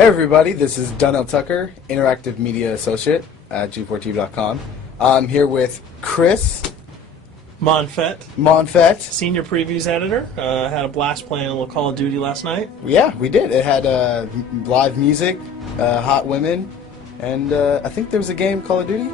Hey everybody, this is Donnell Tucker, Interactive Media Associate at G4TV.com. I'm here with Chris Monfett, Senior Previews Editor. Had a blast playing a little Call of Duty last night. Yeah, we did. It had live music, hot women, and I think there was a game, Call of Duty?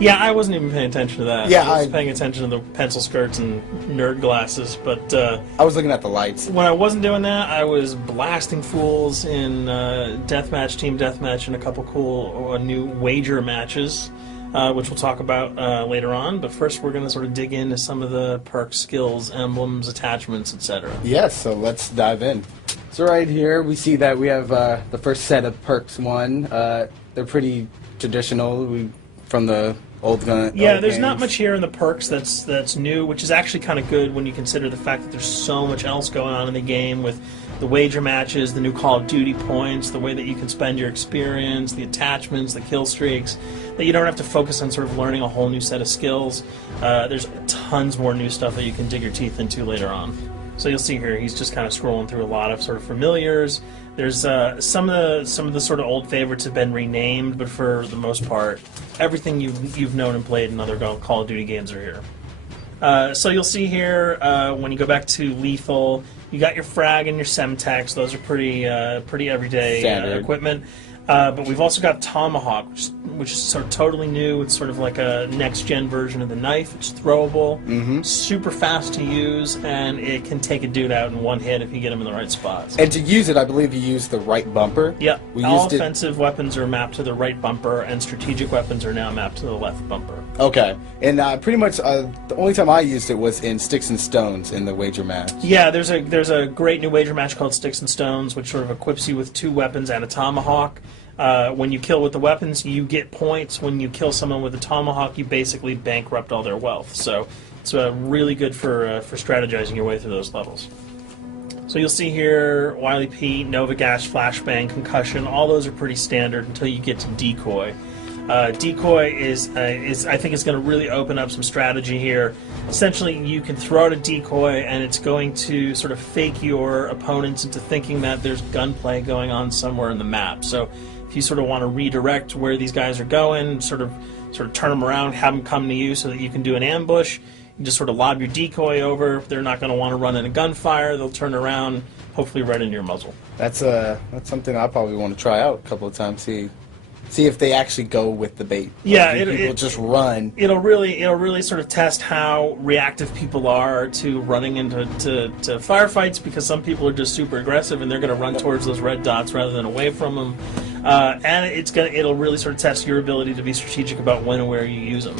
Yeah, I wasn't even paying attention to that. Yeah, I was paying attention to the pencil skirts and nerd glasses, but I was looking at the lights. When I wasn't doing that, I was blasting fools in deathmatch, team deathmatch, and a couple cool new wager matches, which we'll talk about later on. But first, we're going to sort of dig into some of the perks, skills, emblems, attachments, etc. Yes, so let's dive in. So right here, we see that we have the first set of perks one. They're pretty traditional from the old gun. Yeah, there's not much here in the perks that's new, which is actually kind of good when you consider the fact that there's so much else going on in the game with the wager matches, the new Call of Duty points, the way that you can spend your experience, the attachments, the kill streaks, that you don't have to focus on sort of learning a whole new set of skills. There's tons more new stuff that you can dig your teeth into later on. So you'll see here, he's just kind of scrolling through a lot of sort of familiars. There's some of the sort of old favorites have been renamed, but for the most part, everything you've known and played in other Call of Duty games are here. So you'll see here when you go back to Lethal, you got your frag and your Semtex. Those are pretty everyday equipment. But we've also got Tomahawk, which is sort of totally new. It's sort of like a next-gen version of the knife. It's throwable, super fast to use, and it can take a dude out in one hit if you get him in the right spots. And to use it, I believe you use the right bumper. Yeah, all offensive weapons are mapped to the right bumper, and strategic weapons are now mapped to the left bumper. Okay, and pretty much the only time I used it was in Sticks and Stones in the wager match. Yeah, there's a great new wager match called Sticks and Stones, which sort of equips you with 2 weapons and a tomahawk. When you kill with the weapons, you get points. When you kill someone with a tomahawk, you basically bankrupt all their wealth. So it's really good for strategizing your way through those levels. So you'll see here, Wily Pete, Nova Gash, Flashbang, Concussion. All those are pretty standard until you get to Decoy. Decoy is I think it's going to really open up some strategy here. Essentially, you can throw out a decoy, and it's going to sort of fake your opponents into thinking that there's gunplay going on somewhere in the map. So if you sort of want to redirect where these guys are going, sort of turn them around, have them come to you so that you can do an ambush, you just sort of lob your decoy over. They're not going to want to run in a gunfire. They'll turn around, hopefully right into your muzzle. That's something I probably want to try out a couple of times. See if they actually go with the bait. Yeah, people just run. It'll really sort of test how reactive people are to running into firefights, because some people are just super aggressive and they're going to run towards those red dots rather than away from them. And it'll really sort of test your ability to be strategic about when and where you use them.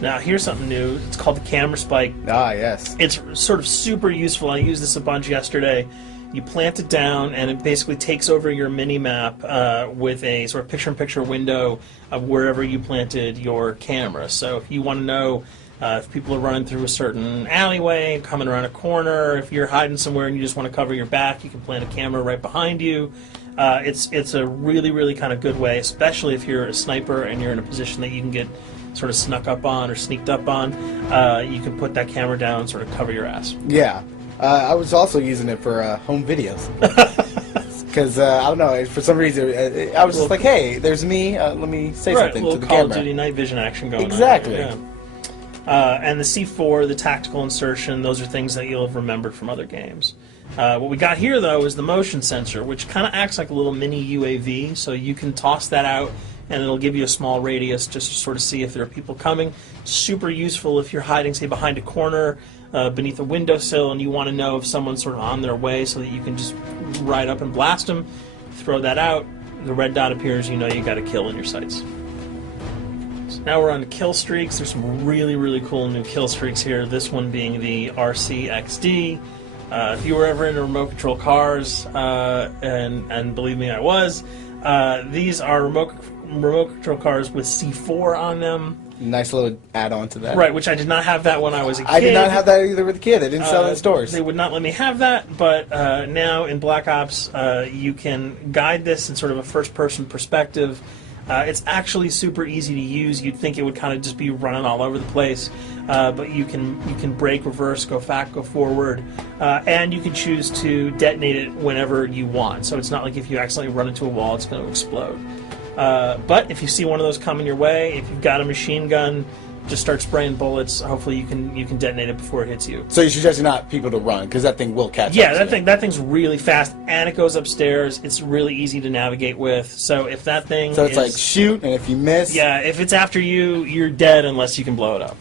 Now here's something new. It's called the Camera Spike. Ah, yes. It's sort of super useful. I used this a bunch yesterday. You plant it down, and it basically takes over your mini-map with a sort of picture-in-picture window of wherever you planted your camera. So if you want to know if people are running through a certain alleyway, coming around a corner, if you're hiding somewhere and you just want to cover your back, you can plant a camera right behind you. It's a really kind of good way, especially if you're a sniper and you're in a position that you can get sort of snuck up on or sneaked up on. You can put that camera down and sort of cover your ass. Yeah. I was also using it for home videos. Because, I don't know, for some reason, I was just like, hey, there's me, let me say something to the Call camera. of Duty night vision action going exactly. on. Yeah. And the C4, the tactical insertion, those are things that you'll have remembered from other games. What we got here, though, is the motion sensor, which kind of acts like a little mini UAV, so you can toss that out, and it'll give you a small radius just to sort of see if there are people coming. Super useful if you're hiding, say, behind a corner, beneath a windowsill, and you want to know if someone's sort of on their way so that you can just ride up and blast them. Throw that out, the red dot appears, you know you got a kill in your sights. So now we're on to kill streaks. There's some really cool new kill streaks here, this one being the RCXD. If you were ever into remote control cars, and believe me, I was, these are remote control cars with C4 on them. Nice little add-on to that. Right, which I did not have that when I was a kid. I did not have that either with a kid. They didn't sell it in stores. They would not let me have that, but now in Black Ops, you can guide this in sort of a first-person perspective. It's actually super easy to use. You'd think it would kind of just be running all over the place. but you can brake, reverse, go back, go forward, and you can choose to detonate it whenever you want. So it's not like if you accidentally run into a wall, it's going to explode. But if you see one of those coming your way, if you've got a machine gun, just start spraying bullets. Hopefully you can detonate it before it hits you. So you suggest not people to run, because that thing will catch Yeah, up to that thing's really fast, and it goes upstairs. It's really easy to navigate with. So if that thing So it's like shoot, and if you miss... Yeah, if it's after you, you're dead unless you can blow it up.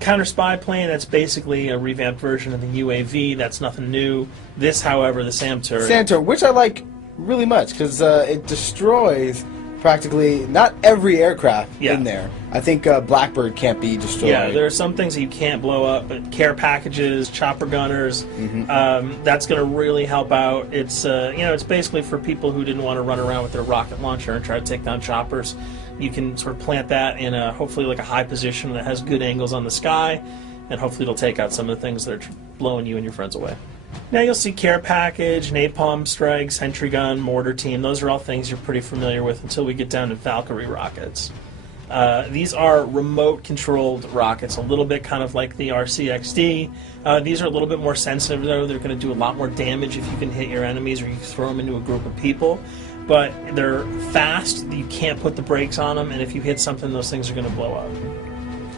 Counter spy plane, that's basically a revamped version of the UAV. That's nothing new. This, however, the SAM turret. SAM turret, which I like really much, because it destroys practically not every aircraft in there. I think Blackbird can't be destroyed. Yeah, there are some things that you can't blow up, but care packages, chopper gunners, that's going to really help out. It's it's basically for people who didn't want to run around with their rocket launcher and try to take down choppers. You can sort of plant that in hopefully like a high position that has good angles on the sky, and hopefully it'll take out some of the things that are blowing you and your friends away. Now you'll see care package, napalm strike, sentry gun, mortar team. Those are all things you're pretty familiar with until we get down to Valkyrie rockets. These are remote-controlled rockets, a little bit kind of like the RCXD. These are a little bit more sensitive, though. They're going to do a lot more damage if you can hit your enemies or you throw them into a group of people. But they're fast, you can't put the brakes on them, and if you hit something, those things are going to blow up.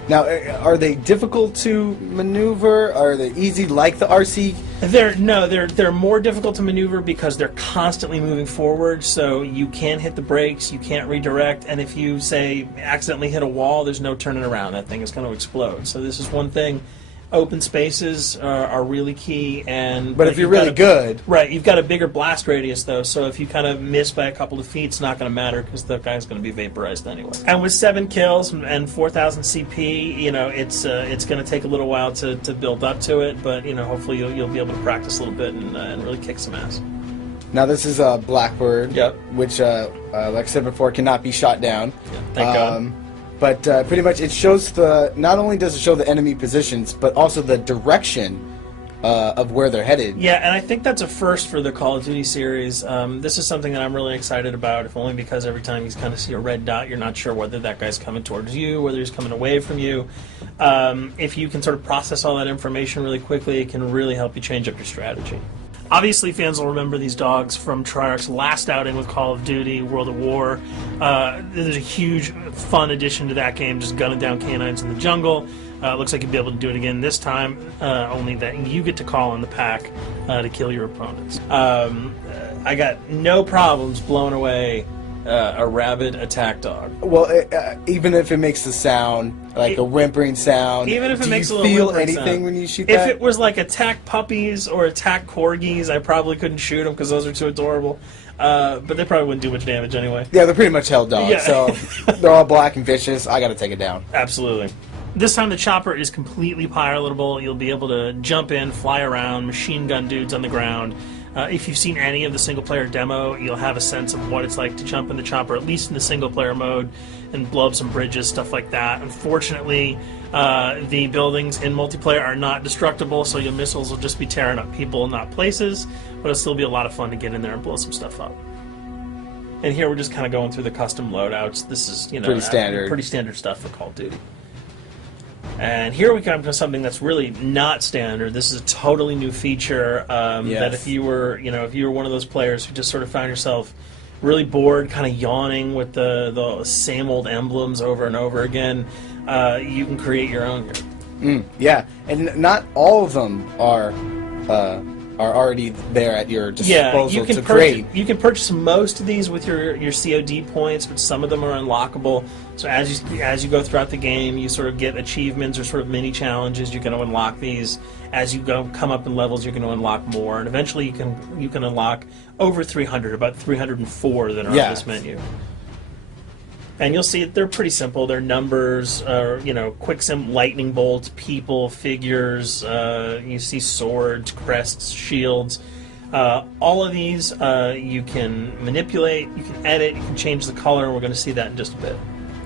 Now, are they difficult to maneuver? Are they easy like the RC? They're more difficult to maneuver because they're constantly moving forward, so you can't hit the brakes, you can't redirect, and if you, say, accidentally hit a wall, there's no turning around. That thing is going to explode. So this is one thing. Open spaces are really key, but if you're really good, right? You've got a bigger blast radius, though, so if you kind of miss by a couple of feet, it's not going to matter because the guy's going to be vaporized anyway. And with 7 kills and 4,000 CP, it's going to take a little while to build up to it, but hopefully you'll be able to practice a little bit and really kick some ass. Now this is Blackbird, which, like I said before, cannot be shot down. Yeah, thank God. But pretty much it shows not only does it show the enemy positions, but also the direction of where they're headed. Yeah, and I think that's a first for the Call of Duty series. This is something that I'm really excited about, if only because every time you kind of see a red dot, you're not sure whether that guy's coming towards you, whether he's coming away from you. If you can sort of process all that information really quickly, it can really help you change up your strategy. Obviously, fans will remember these dogs from Treyarch's last outing with Call of Duty, World at War. There's a huge, fun addition to that game, just gunning down canines in the jungle. Looks like you'll be able to do it again this time, only that you get to call on the pack to kill your opponents. I got no problems blowing away a rabid attack dog. Well, even if it makes the sound, like a whimpering sound, even if it makes a little feel whimpering anything sound. when you shoot that? If it was like attack puppies or attack corgis, I probably couldn't shoot them because those are too adorable. But they probably wouldn't do much damage anyway. Yeah, they're pretty much held dogs, Yeah. so they're all black and vicious. I gotta take it down. Absolutely. This time the chopper is completely pilotable. You'll be able to jump in, fly around, machine gun dudes on the ground. If you've seen any of the single-player demo, you'll have a sense of what it's like to jump in the chopper, at least in the single-player mode, and blow up some bridges, stuff like that. Unfortunately, the buildings in multiplayer are not destructible, so your missiles will just be tearing up people, not places, but it'll still be a lot of fun to get in there and blow some stuff up. And here we're just kind of going through the custom loadouts. This is, pretty standard stuff for Call of Duty. And here we come to something that's really not standard. This is a totally new feature that if you were one of those players who just sort of found yourself really bored, kind of yawning with the same old emblems over and over again, you can create your own here. Yeah, and not all of them are already there at your disposal to create. You can purchase most of these with your COD points, but some of them are unlockable. So as you go throughout the game, you sort of get achievements or sort of mini challenges. You're going to unlock these. As you come up in levels, you're going to unlock more, and eventually you can unlock over 300, about 304 that are on this menu. And you'll see they're pretty simple. They're numbers, quick lightning bolts, people, figures. You see swords, crests, shields. All of these you can manipulate, you can edit, you can change the color, and we're going to see that in just a bit.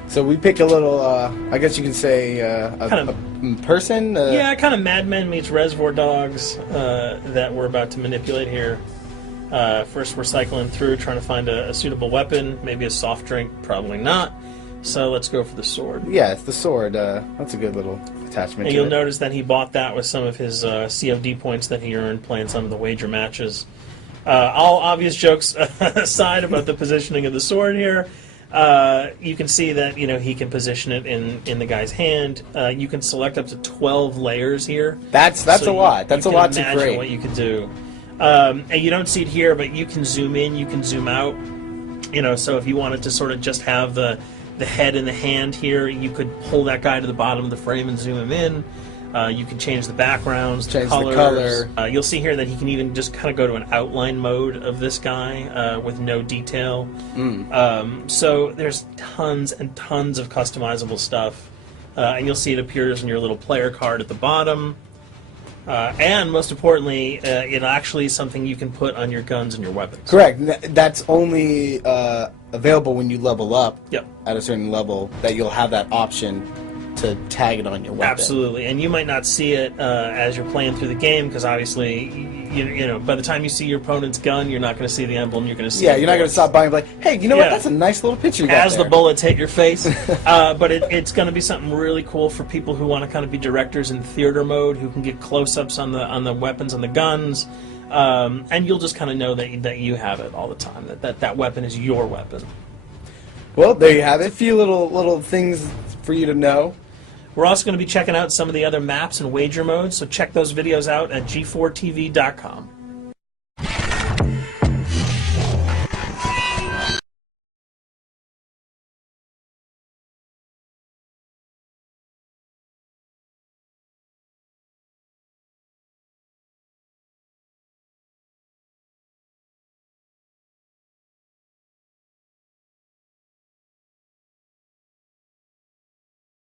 So we pick a little, I guess you can say, a person? Yeah, kind of Mad Men meets Reservoir Dogs that we're about to manipulate here. First we're cycling through trying to find a suitable weapon, maybe a soft drink, probably not. So let's go for the sword. Yeah, it's the sword. That's a good little attachment And to you'll it. notice that he bought that with some of his COD points that he earned playing some of the wager matches. All obvious jokes aside about the positioning of the sword here, you can see that he can position it in the guy's hand. You can select up to 12 layers here. That's So a lot. That's a you lot can to imagine create. what you can do. And you don't see it here, but you can zoom in, you can zoom out. So if you wanted to sort of just have the head and the hand here, you could pull that guy to the bottom of the frame and zoom him in. You can change the backgrounds, Change the colors. color. You'll see here that he can even just kind of go to an outline mode of this guy with no detail. So there's tons and tons of customizable stuff. And you'll see it appears in your little player card at the bottom. And most importantly, it actually is something you can put on your guns and your weapons. Correct. That's only available when you level up Yep. at a certain level, that you'll have that option to tag it on your weapon. Absolutely, and you might not see it as you're playing through the game because obviously, by the time you see your opponent's gun, you're not going to see the emblem. You're going to see. Yeah, the you're not going to bullets. stop by and be like, hey, you know what? Yeah. That's a nice little picture you got As there. the bullets hit your face. But it's going to be something really cool for people who want to kind of be directors in theater mode, who can get close-ups on the weapons and the guns, and you'll just kind of know that you have it all the time. That weapon is your weapon. Well, there you have it. A few little things for you to know. We're also going to be checking out some of the other maps and wager modes, so check those videos out at g4tv.com.